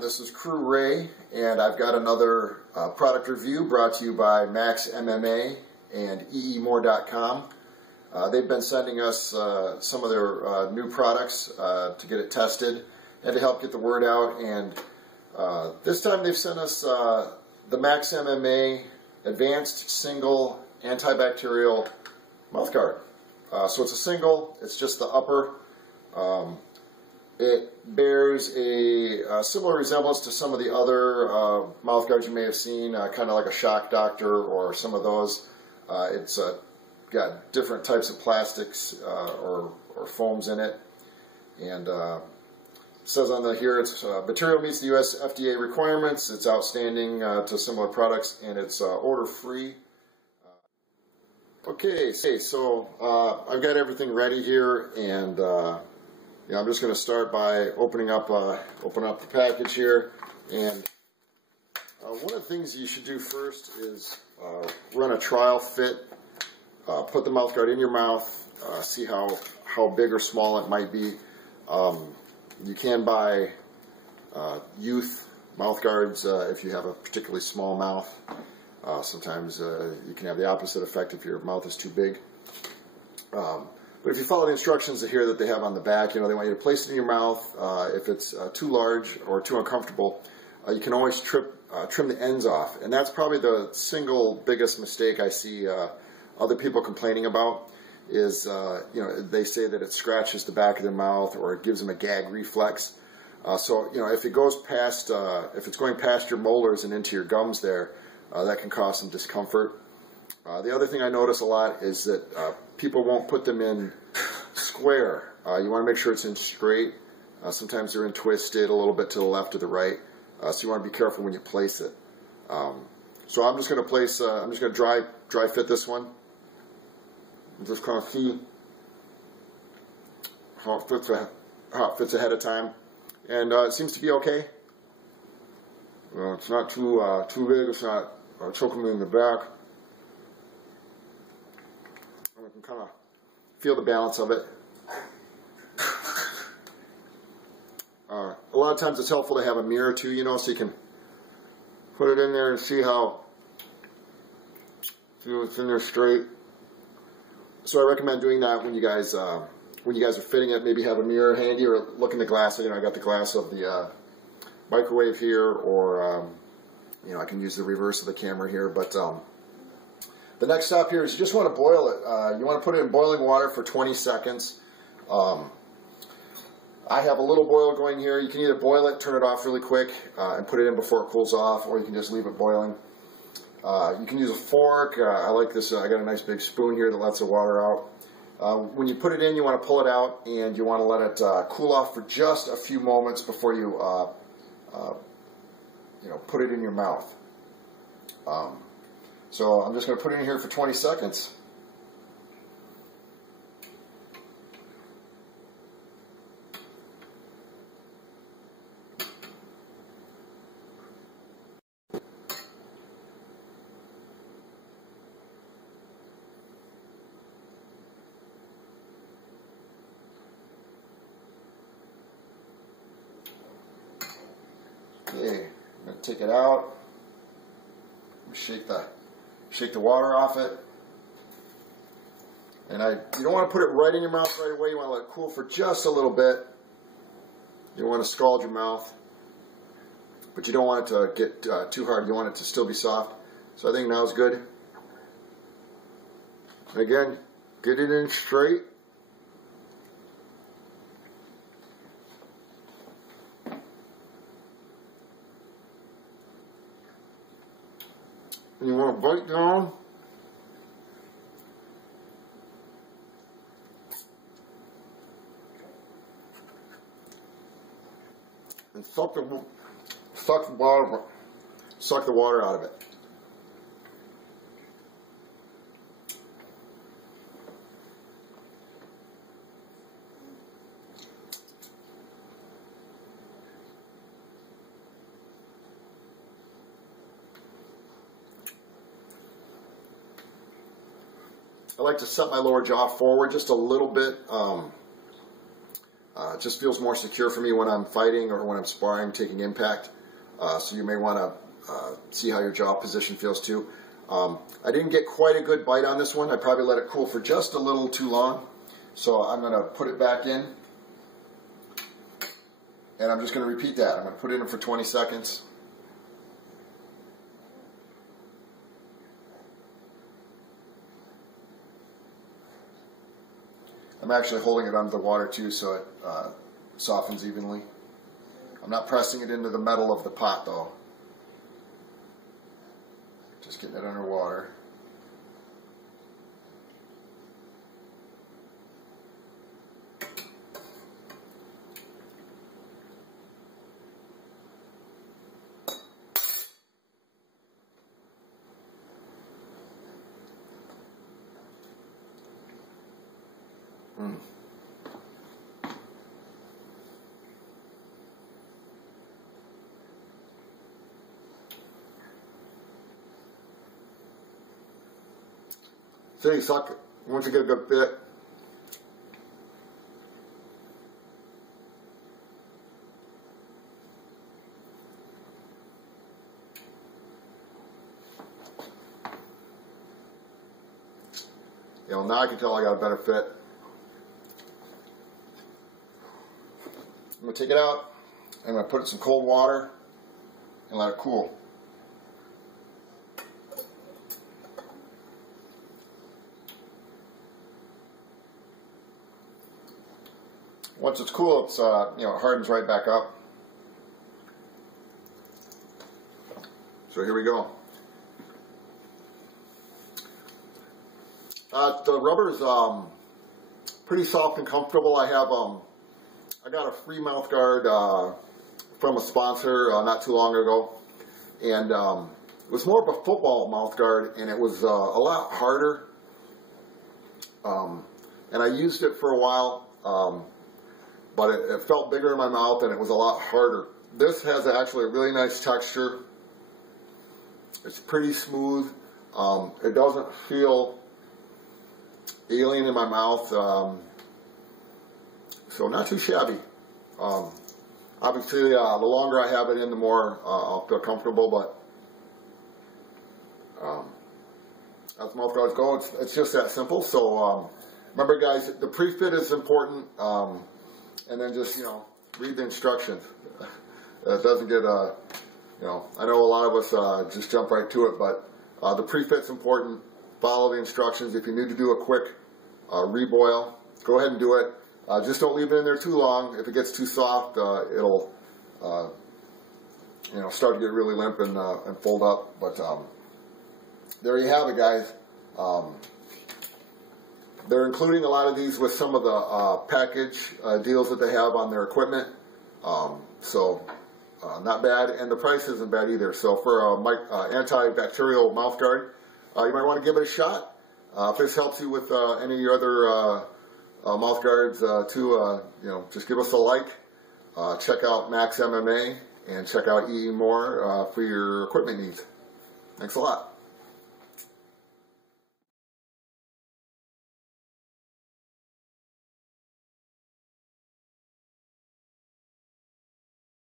everyone, this is Crew Ray, and I've got another product review brought to you by MaxxMMA and eemore.com. They've been sending us some of their new products to get it tested and to help get the word out, and this time they've sent us the MaxxMMA Advanced Single Antibacterial Mouthguard. So it's a single, it's just the upper. It bears a similar resemblance to some of the other mouth guards you may have seen, kind of like a Shock Doctor or some of those. It's got different types of plastics or foams in it. And it says on here it's material meets the U.S. FDA requirements, it's outstanding to similar products, and it's order free. Okay, so I've got everything ready here, and I'm just going to start by opening up the package here. And one of the things you should do first is run a trial fit. Put the mouth guard in your mouth, see how big or small it might be. You can buy youth mouth guards if you have a particularly small mouth. Sometimes you can have the opposite effect if your mouth is too big. But if you follow the instructions here that they have on the back, they want you to place it in your mouth. If it's too large or too uncomfortable, you can always trim the ends off. And that's probably the single biggest mistake I see other people complaining about is, they say that it scratches the back of their mouth or it gives them a gag reflex. So if it goes past, if it's going past your molars and into your gums there, that can cause some discomfort. The other thing I notice a lot is that people won't put them in square. You want to make sure it's in straight. Sometimes they're in twisted a little bit to the left or the right. So you want to be careful when you place it. So I'm just going to place, I'm just going to dry fit this one. Just kind of see how it fits ahead of time. And it seems to be okay. It's not too big, it's not choking me in the back. I can kind of feel the balance of it. A lot of times it's helpful to have a mirror too, so you can put it in there and see it's in there straight. So I recommend doing that when you guys are fitting it. Maybe have a mirror handy or look in the glass. I got the glass of the microwave here, or I can use the reverse of the camera here. But the next step here is you just want to boil it. You want to put it in boiling water for 20 seconds. I have a little boil going here. You can either boil it, turn it off really quick, and put it in before it cools off, or you can just leave it boiling. You can use a fork. I like this. I got a nice big spoon here that lets the water out. When you put it in, you want to pull it out, and you want to let it cool off for just a few moments before you put it in your mouth. So I'm just going to put it in here for 20 seconds. Okay, I'm going to take it out. Shake the water off it. And you don't want to put it right in your mouth right away. You want to let it cool for just a little bit. You don't want to scald your mouth, but you don't want it to get too hard. You want it to still be soft. So I think now is good. Again, get it in straight. You want to bite down. And suck the water out of it. I like to set my lower jaw forward just a little bit. It just feels more secure for me when I'm fighting or when I'm sparring, taking impact. So you may want to see how your jaw position feels too. I didn't get quite a good bite on this one. I probably let it cool for just a little too long. So I'm going to put it back in. And I'm just going to repeat that. I'm going to put it in for 20 seconds. I'm actually holding it under the water too so it softens evenly. I'm not pressing it into the metal of the pot though. Just getting it underwater. See, suck it. Once you get a good fit. You know, now I can tell I got a better fit. I'm going to take it out. I'm going to put it in some cold water and let it cool. Once it's cool, it's you know, it hardens right back up. So here we go. The rubber is pretty soft and comfortable. I have I got a free mouth guard from a sponsor not too long ago, and it was more of a football mouth guard, and it was a lot harder. And I used it for a while. But it felt bigger in my mouth and it was a lot harder. This has actually a really nice texture. It's pretty smooth. It doesn't feel alien in my mouth. So not too shabby. Obviously, the longer I have it in, the more I'll feel comfortable. But as mouth guards go, it's just that simple. So remember, guys, the pre-fit is important. And then just, you know, read the instructions. It doesn't get, you know, I know a lot of us just jump right to it, but the pre-fit's important. Follow the instructions. If you need to do a quick reboil, go ahead and do it. Just don't leave it in there too long. If it gets too soft, it'll, you know, start to get really limp and fold up. But there you have it, guys. They're including a lot of these with some of the package deals that they have on their equipment. So not bad, and the price isn't bad either. So for a antibacterial mouth guard, you might want to give it a shot. If this helps you with any of your other mouth guards too, you know, just give us a like. Check out MaxxMMA and check out EE More for your equipment needs. Thanks a lot.